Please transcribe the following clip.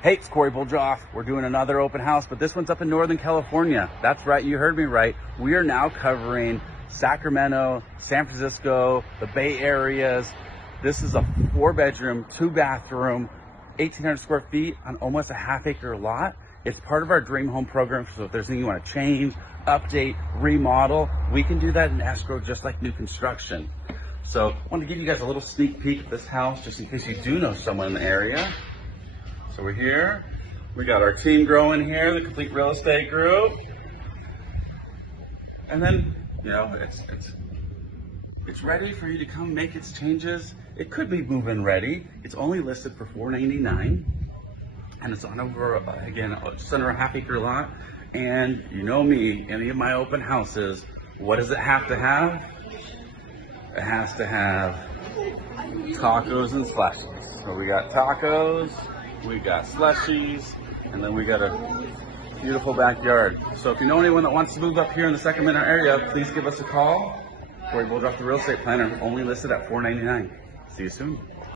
Hey, it's Cory Boldroff. We're doing another open house, but this one's up in Northern California. That's right, you heard me right. We are now covering Sacramento, San Francisco, the Bay areas. This is a 4-bedroom, 2-bathroom, 1,800 square feet on almost a half-acre lot. It's part of our dream home program, so if there's anything you want to change, update, remodel, we can do that in escrow just like new construction. So I want to give you guys a little sneak peek at this house just in case you do know someone in the area. So we're here, we got our team growing here, the Complete Real Estate Group. And then, you know, it's ready for you to come make its changes. It could be move-in ready. It's only listed for $499, and it's on over, again, just under a half-acre lot. And you know me, any of my open houses, what does it have to have? It has to have tacos and slushies. So we got tacos, we got slushies, and then we got a beautiful backyard. So if you know anyone that wants to move up here in the Sacramento area, please give us a call. Cory Boldroff, the real estate planner, only listed at $499. See you soon.